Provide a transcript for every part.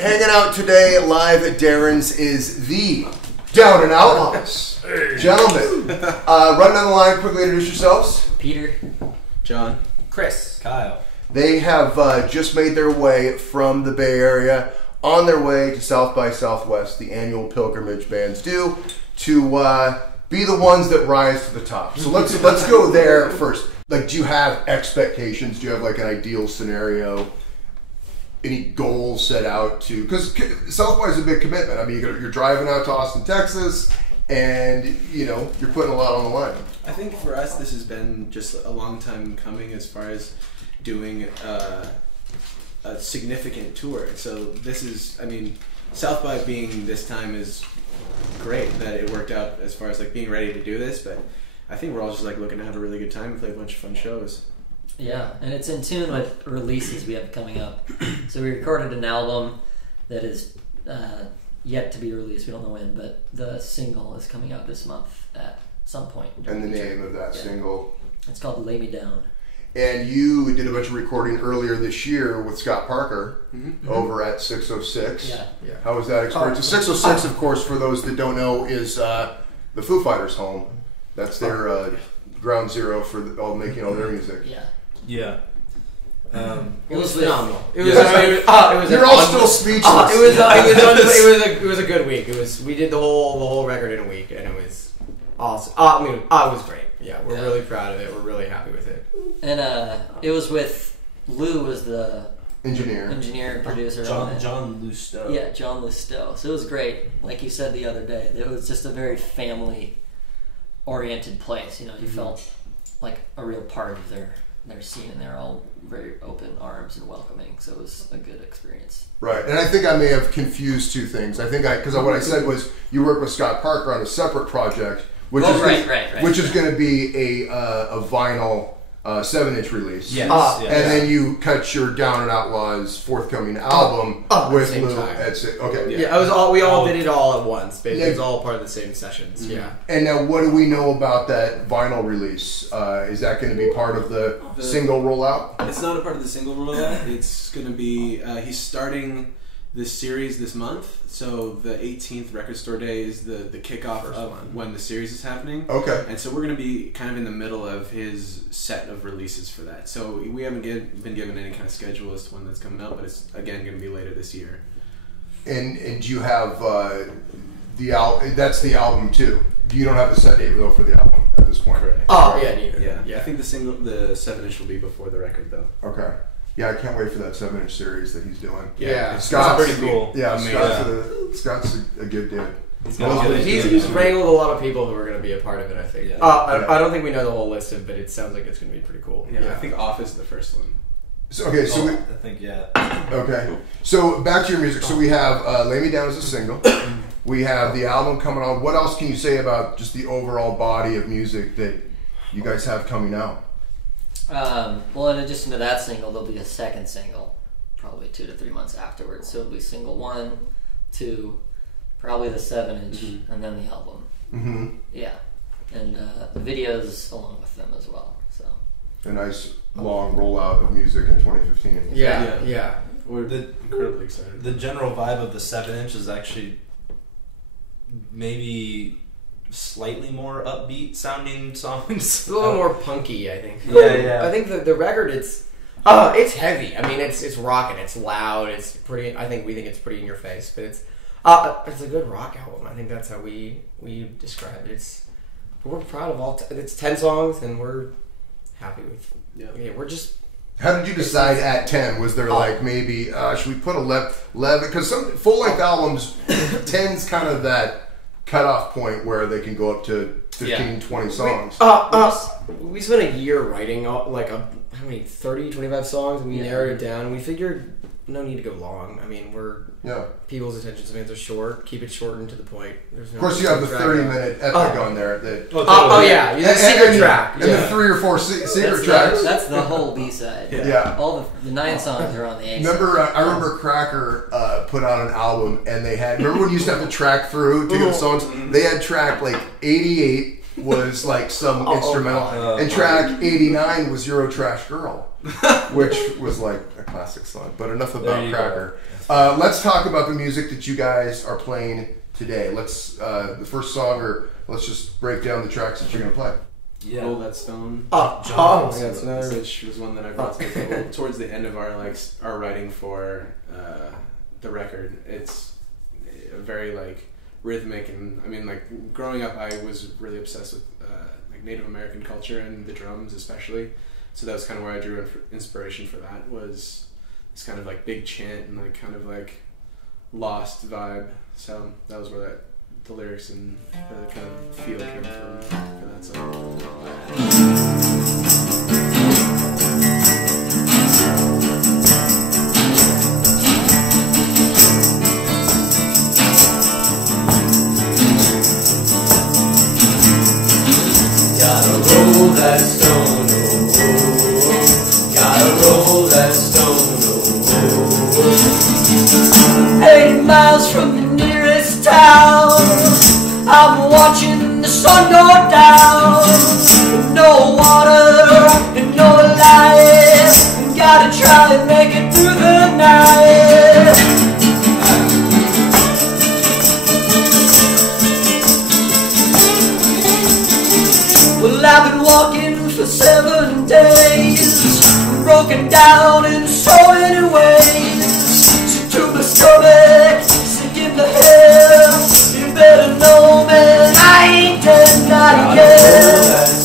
Hanging out today live at Darren's is the Down and Outlaws. Hey. Gentlemen, run down the line, quickly introduce yourselves. Peter. Jon. Chris. Kyle. They have just made their way from the Bay Area on their way to South by Southwest, the annual pilgrimage bands do, to be the ones that rise to the top. So let's go there first. Like, do you have expectations? Do you have like an ideal scenario? Any goals set out to? Because South by is a big commitment. I mean, you're driving out to Austin, Texas, and you're putting a lot on the line. I think for us, this has been just a long time coming as far as doing a significant tour. So this is, I mean, South by being this time is great that it worked out as far as like being ready to do this, but I think we're all just like looking to have a really good time and play a bunch of fun shows. Yeah, and it's in tune with releases we have coming up. So we recorded an album that is yet to be released. We don't know when, but the single is coming out this month at some point. And the name of that single? It's called Lay Me Down. And you did a bunch of recording earlier this year with Scott Parker over at 606. Yeah. How was that experience? 606, of course, for those that don't know, is the Foo Fighters' home. That's their ground zero for making all their music. Yeah. It was phenomenal. You're all still speechless. It was a good week. We did the whole record in a week, and it was awesome. It was great. Yeah, we're really proud of it. We're really happy with it. And it was with Lou was the engineer and producer on it. John Lustow. Yeah, John Lustow. So it was great. Like you said the other day, it was just a very family-oriented place. You felt like a real part of their scene, and they're all very open arms and welcoming. So it was a good experience. Right, and I think I may have confused two things. Because what I said was you work with Scott Parker on a separate project, which is going to be a vinyl 7-inch release. Yes. And then you cut your Down and Outlaws forthcoming album with Lou. Okay. Yeah, we all did it all at once. Basically, it was all part of the same sessions. Mm-hmm. Yeah. And now, what do we know about that vinyl release? Is that going to be part of the single rollout? It's not a part of the single rollout. It's going to be. He's starting this series this month. So the 18th Record Store Day is the kickoff of when the series is happening. Okay. And so we're going to be kind of in the middle of his set of releases for that. So we haven't been given any kind of schedule as to when that's coming out, but it's again going to be later this year. And you have the album. That's the album too. You don't have a set date though for the album at this point. Correct. Neither. Yeah. I think the 7-inch will be before the record though. Okay. Yeah, I can't wait for that 7-inch series that he's doing. Yeah. Scott's pretty cool. Yeah, Scott's a good dude. He's wrangled a lot of people who are going to be a part of it, I think. Yeah. I don't think we know the whole list of, but it sounds like it's going to be pretty cool. Yeah, I think Off is the first one. So, I think, Okay, so back to your music. So we have Lay Me Down as a single. We have the album coming on. What else can you say about just the overall body of music that you guys have coming out? Well, in addition to that single, there'll be a second single, probably 2 to 3 months afterwards. So it'll be single 1, 2, probably the 7-inch, and then the album. Mm-hmm. Yeah, and the videos along with them as well. So a nice long rollout of music in 2015. Yeah. We're incredibly excited. The general vibe of the 7-inch is actually maybe slightly more upbeat sounding songs. It's a little more punky, I think. Yeah. I think the record, it's heavy. I mean, it's rocking. It's loud. It's pretty. We think it's pretty in your face, but it's a good rock album. I think that's how we describe it. We're proud of it's 10 songs, and we're happy with. Yeah, we're just. How did you decide at 10? Was there maybe should we put 11? Because some full length albums, 10's kind of that cutoff point where they can go up to 15, 20 songs. We spent a year writing how many 30, 25 songs, and we narrowed it down, and we figured no need to go long. I mean, people's attention spans are short. Keep it short and to the point. There's no of course, you have the 30-minute epic on there. The secret track. And the 3 or 4 secret tracks. That's the whole B-side. Yeah. All the 9 songs are on the A-side. I remember Cracker put out an album, and they had. Remember when you used to have to track through to get the songs? They had track 88, was like some instrumental. And track 89 was Euro Trash Girl, which was like a classic song. But enough about Cracker. Let's talk about the music that you guys are playing today. Let's the first song, or let's just break down the tracks that you're gonna play. Yeah. Roll That Stone. Which was one that I brought to the table towards the end of our writing for the record. It's a very like rhythmic, and I mean, like growing up, I was really obsessed with like Native American culture and the drums especially. So that was kind of where I drew inspiration for that, was this kind of like big chant and like kind of like lost vibe. So that was where the lyrics and the kind of feel came from for that song. Gotta roll that stone, oh, oh, oh. Gotta roll that stone, oh, oh, oh. 80 miles from the nearest town, I'm watching the sun go down. No water and no light, gotta try and make it through the night. Well, I've been walking for 7 days, broken down in so many ways. Sick to my stomach, sick in the head. You better know, man, I ain't dead, not yet.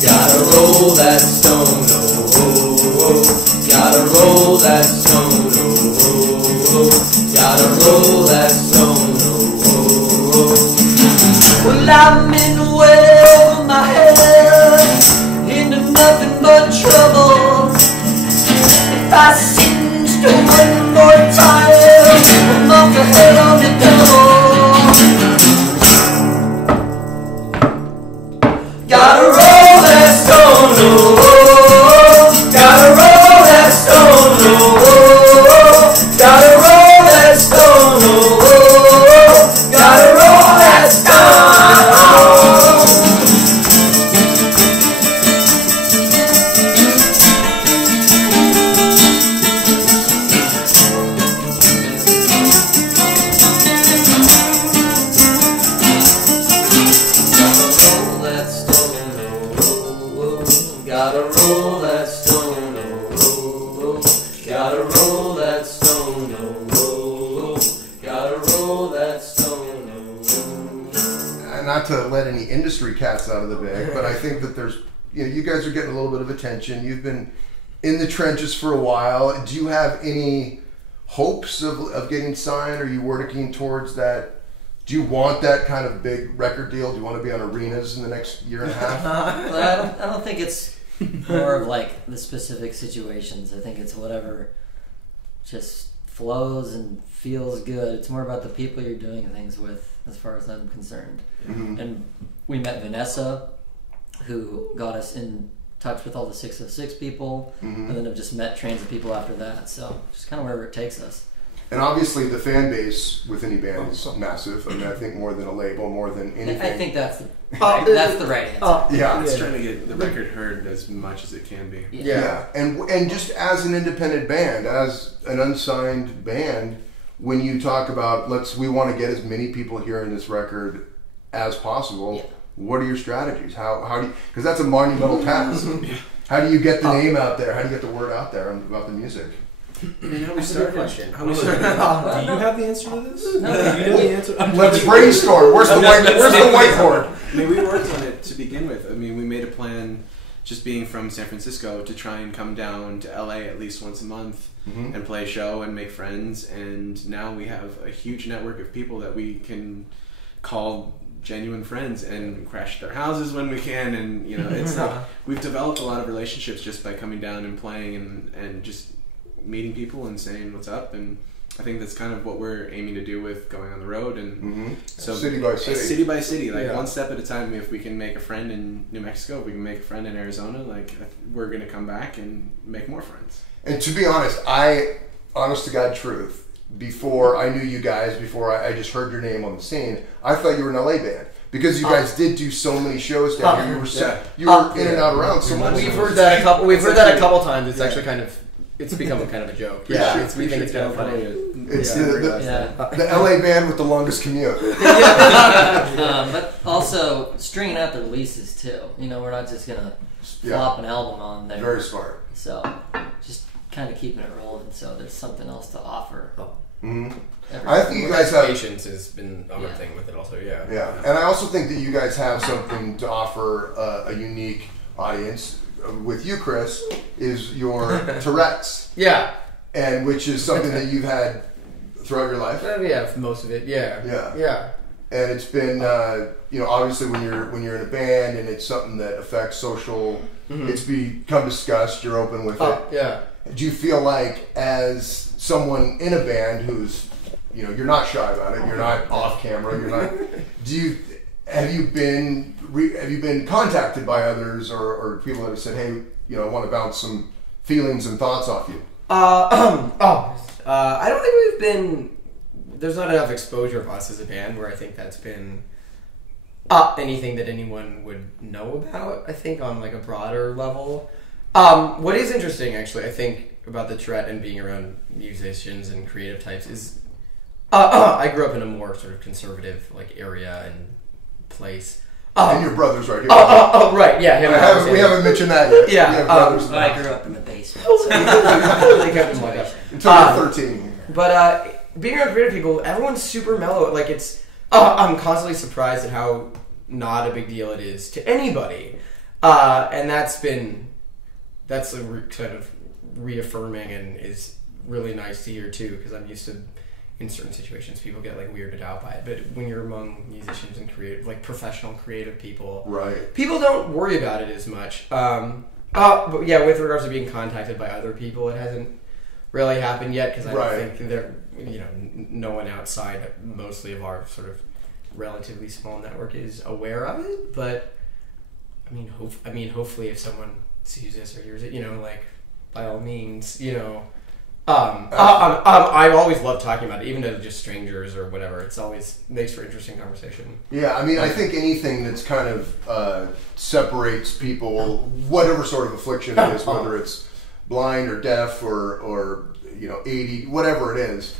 Gotta roll that stone, oh, oh, oh. Gotta roll that stone, oh, oh, oh. Gotta roll that stone, oh, oh, oh. Well, I'm in way over my head, into nothing but trouble. If I sin still one more time, I'm off the head on the double. Gotta roll that stone, oh, oh, oh. Gotta roll that stone, oh, oh, oh. Gotta roll that stone, oh, oh, oh. Gotta roll that stone. Not to let any industry cats out of the bag, but I think that there's, you guys are getting a little bit of attention. You've been in the trenches for a while. Do you have any hopes of getting signed? Are you working towards that? Do you want that kind of big record deal? Do you want to be on arenas in the next year and a half? Well, I don't think it's more of like the specific situations. I think it's whatever just flows and feels good. It's more about the people you're doing things with, as far as I'm concerned. Mm-hmm. And we met Vanessa, who got us in touch with all the 606 people, and then have just met trains of people after that. So just kind of wherever it takes us. And obviously the fan base with any band is massive. I mean, I think more than a label, more than anything. I think that's the right answer. Yeah. It's trying to get the record heard as much as it can be. Yeah. And just as an independent band, as an unsigned band, when you talk about we want to get as many people hearing this record as possible, what are your strategies? How do you, because that's a monumental task. How do you get the name out there? How do you get the word out there about the music? I mean, how we started. Do you have the answer to this? No. Do you know the answer? Let's brainstorm. Where's the whiteboard? I mean, we worked on it to begin with. I mean, we made a plan, just being from San Francisco, to try and come down to LA at least once a month and play a show and make friends. And now we have a huge network of people that we can call genuine friends and crash their houses when we can. And it's like we've developed a lot of relationships just by coming down and playing and just meeting people and saying what's up. And I think that's kind of what we're aiming to do with going on the road. And so city by city, like one step at a time. If we can make a friend in New Mexico, if we can make a friend in Arizona, like we're going to come back and make more friends. And to be honest, honest to God truth, before I knew you guys, before I just heard your name on the scene, I thought you were an LA band. because you guys did do so many shows down here. You were in and out around so much. We've heard that a couple. We've heard that a couple times. It's actually kind of. It's become a kind of a joke. Yeah, we think it's kind of funny. It's the LA band with the longest commute. But also stringing out the releases too. You know, we're not just gonna flop an album on there. Very smart. So just kind of keeping it rolling. So there's something else to offer. I think you guys have patience has been a good thing with it also. Yeah, and I also think that you guys have something to offer a unique audience. With you, Chris, is your Tourette's. Yeah. And which is something that you've had throughout your life. Yeah, most of it. Yeah. And it's been, obviously when you're in a band and it's something that affects social, it's become discussed. You're open with it. Yeah. Do you feel like, as someone in a band who's, you're not shy about it, you're not off camera, you're not. Have you been contacted by others or people that have said, hey, I want to bounce some feelings and thoughts off you? I don't think we've been. There's not enough exposure of us as a band where I think that's been anything that anyone would know about. I think on like a broader level. What is interesting, actually, I think about the Tourette and being around musicians and creative types is I grew up in a more sort of conservative like area and place. And your brother's right here. Right, yeah. We haven't mentioned that yet. Yeah. I grew up in the basement. So until you're 13. But being around creative people, everyone's super mellow. Like it's, I'm constantly surprised at how not a big deal it is to anybody, and that's kind of reaffirming and is really nice to hear too, because I'm used to. In certain situations, people get like weirded out by it, but when you're among musicians and creative, like professional creative people, right? People don't worry about it as much. But yeah, with regards to being contacted by other people, it hasn't really happened yet because I don't think there, no one outside, mostly of our sort of relatively small network, is aware of it. But I mean, hopefully, if someone sees this or hears it, like by all means, I always love talking about it, even to just strangers or whatever. It's always makes for interesting conversation. Yeah, I mean, I think anything that's kind of separates people, whatever sort of affliction it is, whether it's blind or deaf or 80, whatever it is,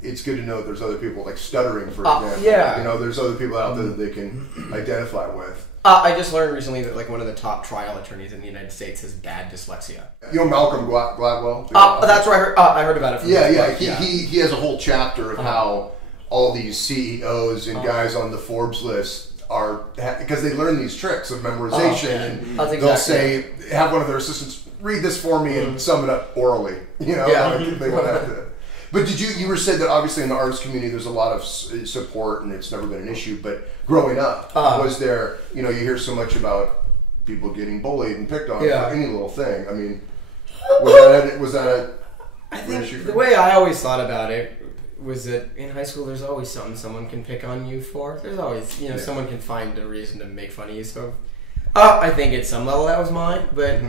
it's good to know that there's other people, like stuttering, for example. There's other people out there that they can identify with. I just learned recently that like one of the top trial attorneys in the United States has bad dyslexia. Malcolm Gladwell? That's where I heard about it from He has a whole chapter of how all these CEOs and guys on the Forbes list are, because they learn these tricks of memorization, and they'll say, have one of their assistants read this for me and sum it up orally. They want to have to. But you were said that obviously in the artist community there's a lot of support and it's never been an issue, but growing up, was there, you hear so much about people getting bullied and picked on for any little thing. I mean, was that I think the way I always thought about it was that in high school there's always something someone can pick on you for. There's always, someone can find a reason to make fun of you. So I think at some level that was mine, but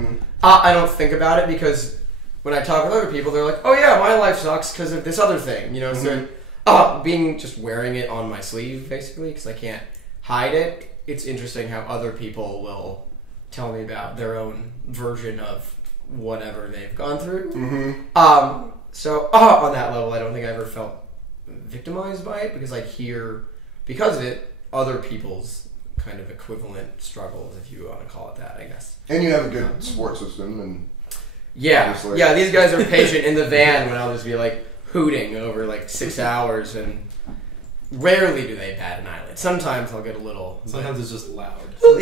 I don't think about it because when I talk with other people, they're like, "Oh yeah, my life sucks because of this other thing," So being just wearing it on my sleeve, basically, because I can't hide it. It's interesting how other people will tell me about their own version of whatever they've gone through. So on that level, I don't think I ever felt victimized by it because I hear, because of it, other people's kind of equivalent struggles, if you want to call it that, I guess. And you have a good support system, and obviously. These guys are patient in the van when I'll just be like hooting over like 6 hours, and rarely do they bat an eyelid. Sometimes I'll get a little. Sometimes it's just loud. That's what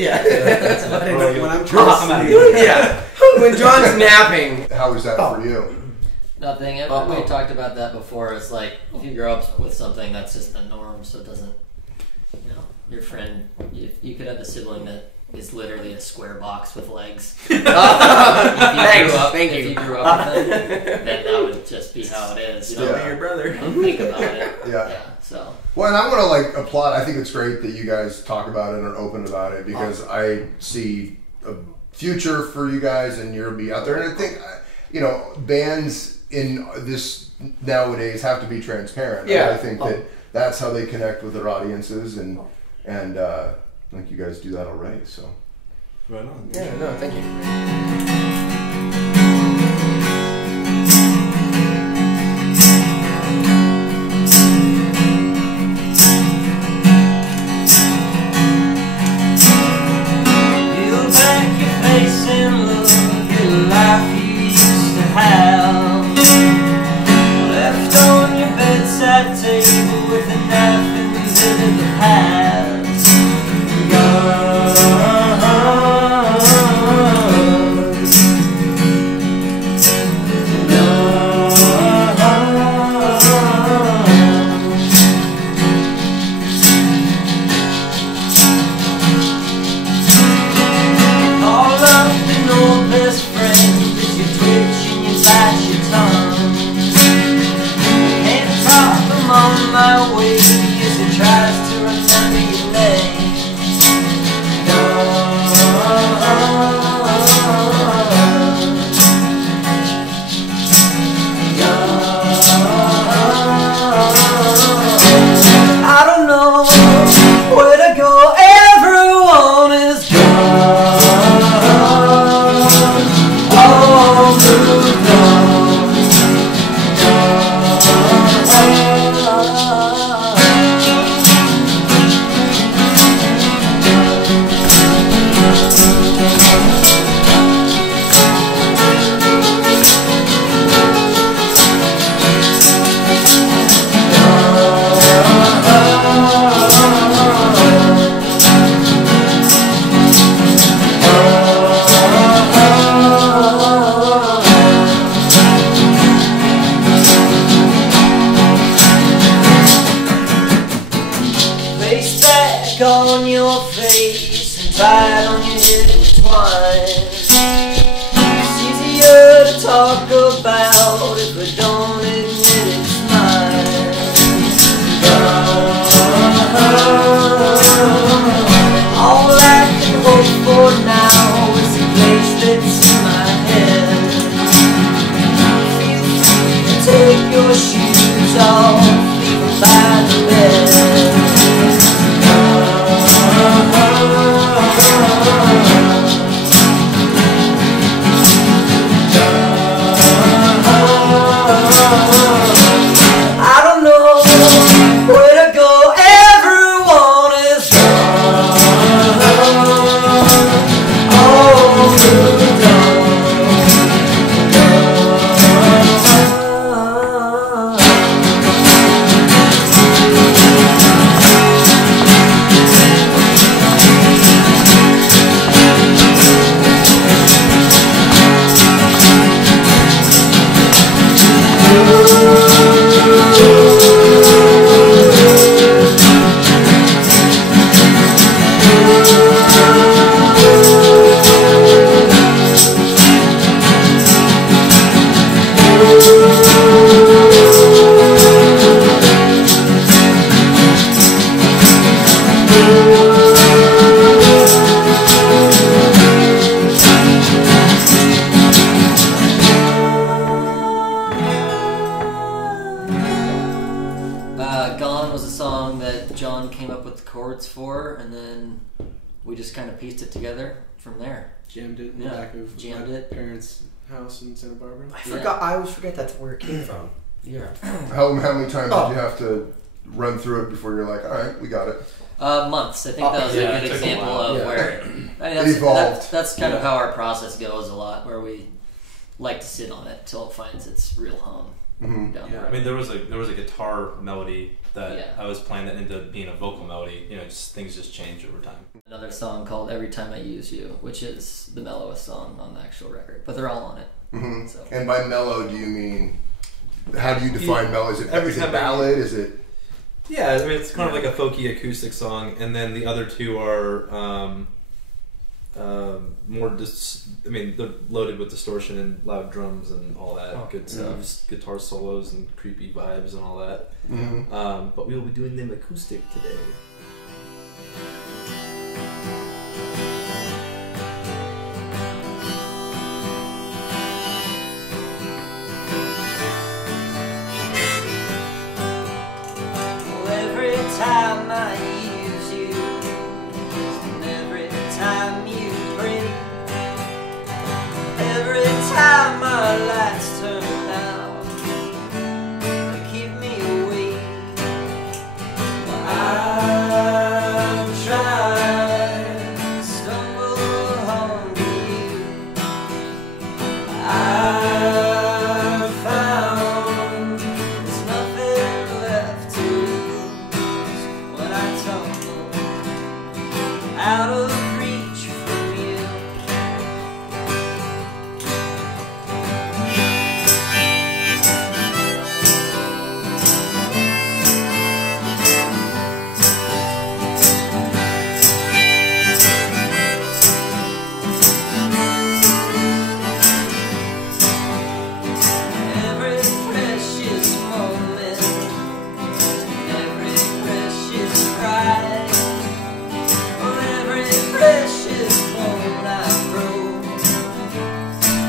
it is. When I'm trying to when John's napping. How was that for you? Nothing. We talked about that before. It's like if you grow up with something, that's just the norm, so it doesn't. Your friend, you could have a sibling that is literally a square box with legs. If you grew up with them, then that would just be how it is. Your brother. Think about it. Yeah. So. Well, and I want to applaud. I think it's great that you guys talk about it and are open about it because I see a future for you guys and you'll be out there. And I think bands in this nowadays have to be transparent. Yeah. I think that that's how they connect with their audiences and And I think you guys do that already, so. Right on. Yeah, no, thank you. Peel back your face and look at life you used to have. Left on your bedside table with a knife in the middle of the past. Call up an old best friend as you twitch and you bite your tongue. Can't talk them on my way as he tries to remember your name. I don't know where to go, everyone is gone. All moved Face back on your face and tied on your head with twine. It's easier to talk about if we don't admit it's mine. All I can hope for now is a place that's in my head. Feel free to take your shoes off, leave them by the bed. I don't know where to go, everyone is gone. Oh, Gone was a song that Jon came up with the chords for, and then we just kind of pieced it together from there. Jammed it in the Yeah, back of jammed my it. parents' house in Santa Barbara. I always forget that's where it came from. Yeah. How many times did you have to run through it before you're like, all right, we got it? Months. I think that was yeah, a it good took a example while. of Yeah. where It evolved. That's kind of Yeah. how our process goes a lot, where we like to sit on it till it finds its real home Mhm. down the Yeah. road. I mean, there was a guitar melody that Yeah. I was playing that ended up being a vocal melody. You know, just things just change over time. Another song called "Every Time I Use You," which is the mellowest song on the actual record, but they're all on it. Mhm. So And by mellow, do you mean, how do you define mellow? Is Every it time I- ballad? Is it? Yeah, I mean, it's kind of like a folky acoustic song, and then the other two are more they're loaded with distortion and loud drums and all that good stuff, guitar solos and creepy vibes and all that. Mhm. But we will be doing them acoustic today. Well, every time I use you, time you break, every time my lights turn out, they keep me awake. I'm trying to stumble home to you. I've found there's nothing left to lose when I tumble out of reach from you. Every precious moment, every precious cry, on every precious bone I broke,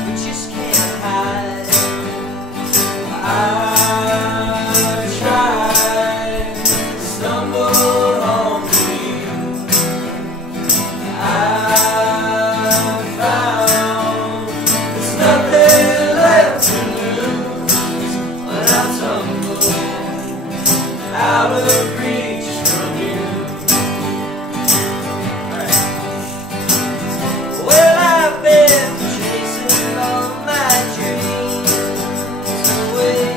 we just can't hide. I tried to stumble home to you. I found there's nothing left to lose when I tumble out of reach from you. Well, I've been chasing all my dreams away.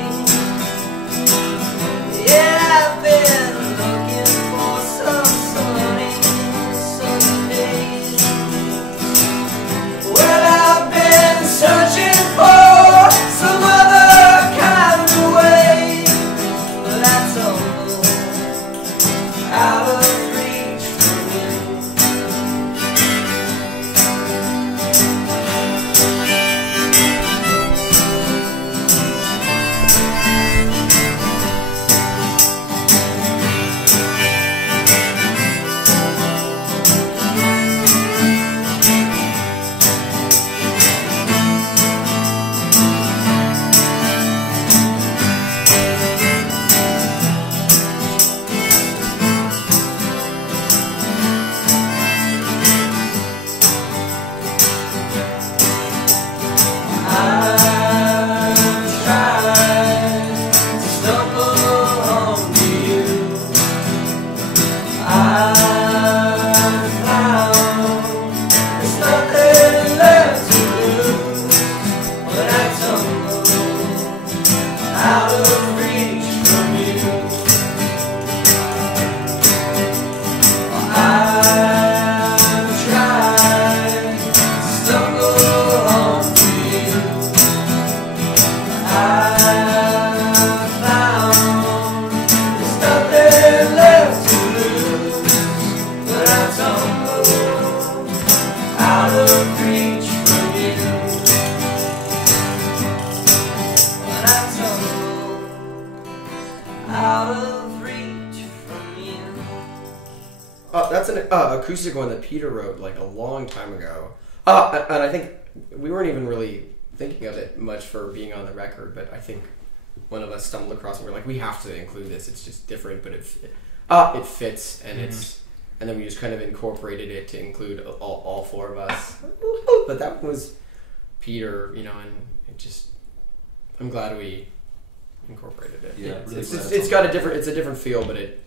Yeah, I've been looking for some sunny days. Well, I've been searching for some other kind of way, but I tumble out of reach from you. I'm trying to stumble home to you. I've found there's nothing left to lose when I tumble out of reach from you. I'm trying to stumble home to you. I've found there's nothing left to lose when I tumble out of reach from you. When I tumble out of reach from you. That's an acoustic one that Peter wrote like a long time ago. And I think we weren't even really thinking of it much for being on the record, but I think one of us stumbled across it and we're like, we have to include this. It's just different, but it fits, and and then we just kind of incorporated it to include all four of us. But that one was Peter, and it just, I'm glad we incorporated it. Yeah, it's got a different feel, but it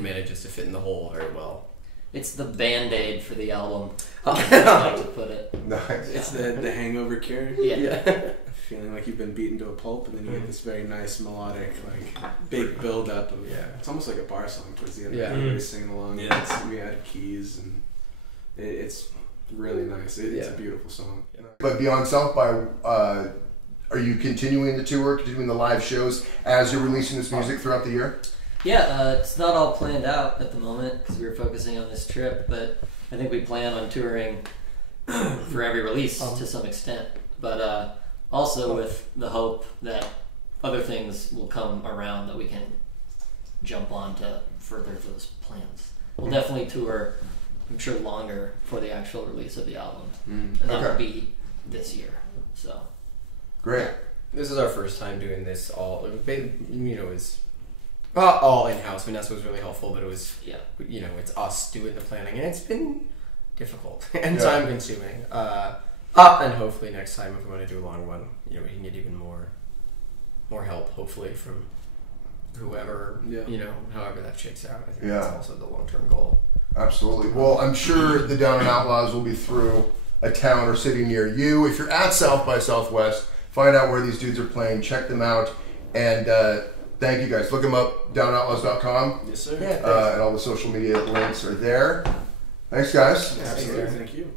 manages to fit in the whole very well. It's the Band-Aid for the album. I like to put it. Nice. It's the hangover cure. Yeah. Feeling like you've been beaten to a pulp, and then you get this very nice melodic, like big build up of it's almost like a bar song towards the end. Yeah. Everybody's singing along. Yeah. We add keys, and it's really nice. It's a beautiful song. But beyond South by, are you continuing the tour, continuing the live shows as you're releasing this music throughout the year? Yeah, it's not all planned out at the moment because we were focusing on this trip, but I think we plan on touring for every release to some extent. But also with the hope that other things will come around that we can jump on to further those plans. We'll definitely tour, I'm sure, longer for the actual release of the album. And that will be this year. So Great. This is our first time doing this all, it's all in-house. Vanessa was really helpful, but it was, it's us doing the planning, and it's been difficult and time consuming. And hopefully next time if we want to do a long one, we can get even more help, hopefully from whoever, however that shakes out. I think that's also the long-term goal. Absolutely. Well, I'm sure the Down and Outlaws will be through a town or city near you. If you're at South by Southwest, find out where these dudes are playing, check them out, and thank you guys. Look them up, downoutlaws.com. Yes, sir. Yeah, and all the social media links are there. Thanks, guys. Absolutely. Thank you.